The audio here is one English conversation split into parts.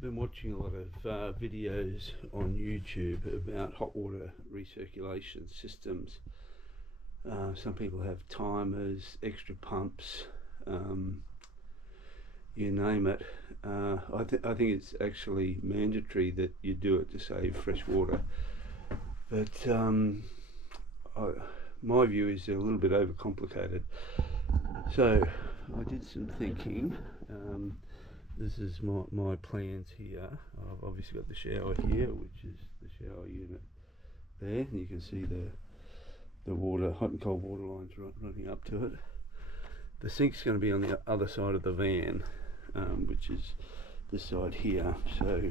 been watching a lot of videos on YouTube about hot water recirculation systems. Some people have timers, extra pumps, you name it. I think it's actually mandatory that you do it to save fresh water. But my view is they're a little bit overcomplicated. So I did some thinking. This is my plans here. I've obviously got the shower here, which is the shower unit there, and you can see the water, hot and cold water lines running up to it. The sink's going to be on the other side of the van, which is this side here. So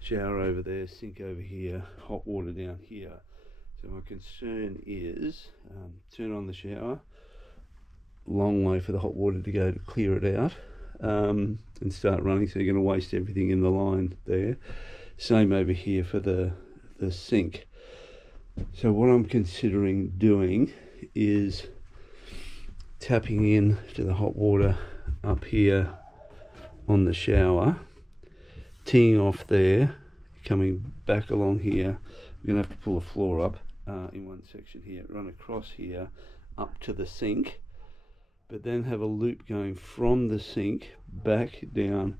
shower over there, sink over here, hot water down here. So my concern is turn on the shower, long way for the hot water to go to clear it out, and start running, so you're going to waste everything in the line there. Same over here for the sink. So what I'm considering doing is tapping in to the hot water up here on the shower, teeing off there, coming back along here. We're going to have to pull the floor up in one section here, run across here up to the sink, but then have a loop going from the sink back down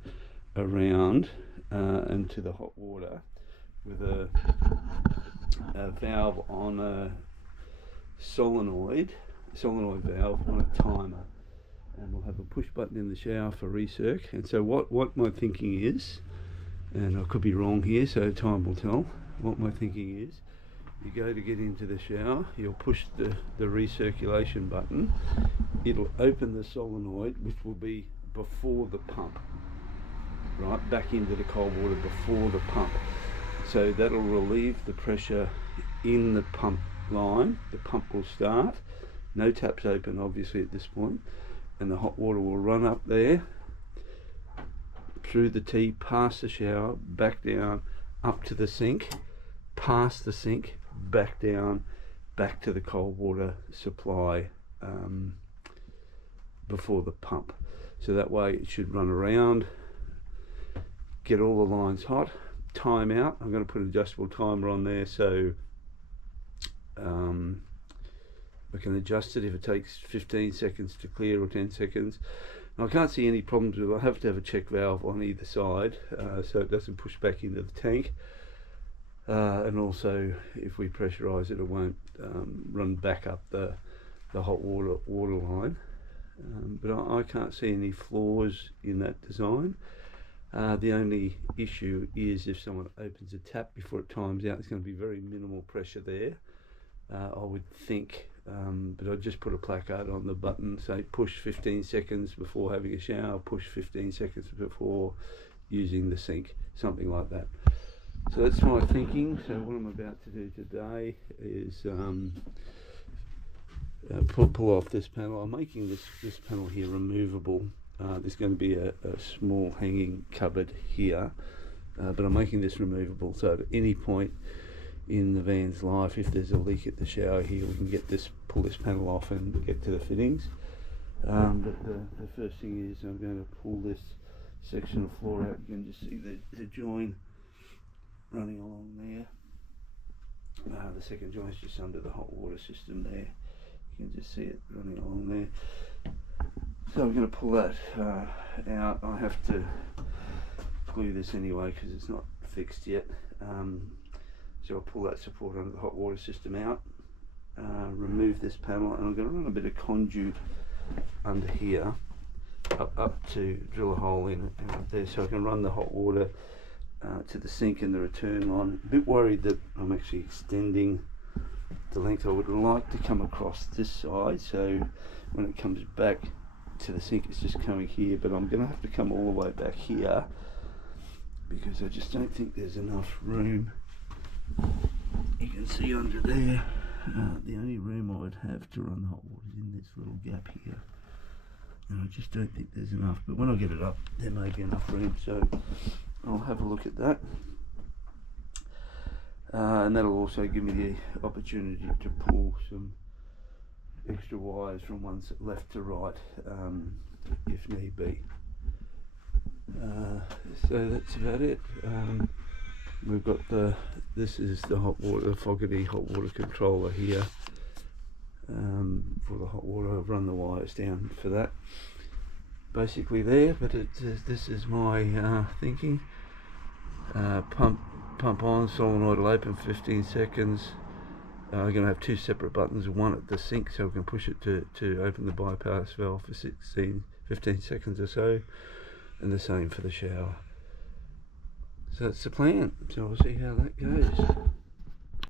around and to the hot water with a valve on a solenoid valve on a timer, and we'll have a push button in the shower for recirc. And so what my thinking is, and I could be wrong here, so time will tell, what my thinking is, you go to get into the shower, you'll push the recirculation button, it'll open the solenoid, which will be before the pump, right, back into the cold water before the pump. So that'll relieve the pressure in the pump line. The pump will start, no taps open obviously at this point, and the hot water will run up there, through the tee, past the shower, back down, up to the sink, past the sink, back down, back to the cold water supply before the pump. So that way it should run around, get all the lines hot, time out. I'm going to put an adjustable timer on there, so I can adjust it if it takes 15 seconds to clear or 10 seconds. Now, I can't see any problems with it. I have to have a check valve on either side so it doesn't push back into the tank. And also, if we pressurise it, it won't run back up the hot water line. But I can't see any flaws in that design. The only issue is if someone opens a tap before it times out, there's going to be very minimal pressure there, I would think. But I just put a placard on the button, say push 15 seconds before having a shower, push 15 seconds before using the sink, something like that. So that's my thinking. So what I'm about to do today is pull off this panel. I'm making this panel here removable. There's going to be a small hanging cupboard here, but I'm making this removable, so at any point in the van's life, if there's a leak at the shower here, we can pull this panel off and get to the fittings. But the first thing is I'm going to pull this section of floor out. You can just see the join running along there. The second joint is just under the hot water system there. You can just see it running along there. So I'm going to pull that out. I have to glue this anyway because it's not fixed yet. So I'll pull that support under the hot water system out, remove this panel, and I'm going to run a bit of conduit under here up to drill a hole in and up there, so I can run the hot water to the sink and the return line. A bit worried that I'm actually extending the length. I would like to come across this side, so when it comes back to the sink it's just coming here, but I'm going to have to come all the way back here because I just don't think there's enough room. You can see under there, the only room I would have to run the hot water is in this little gap here, and I just don't think there's enough, but when I get it up there may be enough room, so I'll have a look at that. And that'll also give me the opportunity to pull some extra wires from one left to right if need be. So that's about it. We've got this is the hot water, the Fogarty hot water controller here. For the hot water, I've run the wires down for that. Basically there, but this is my thinking. Pump on, solenoid will open 15 seconds. I'm going to have two separate buttons, one at the sink so we can push it to open the bypass valve for 15 seconds or so, and the same for the shower. So that's the plan, so we'll see how that goes.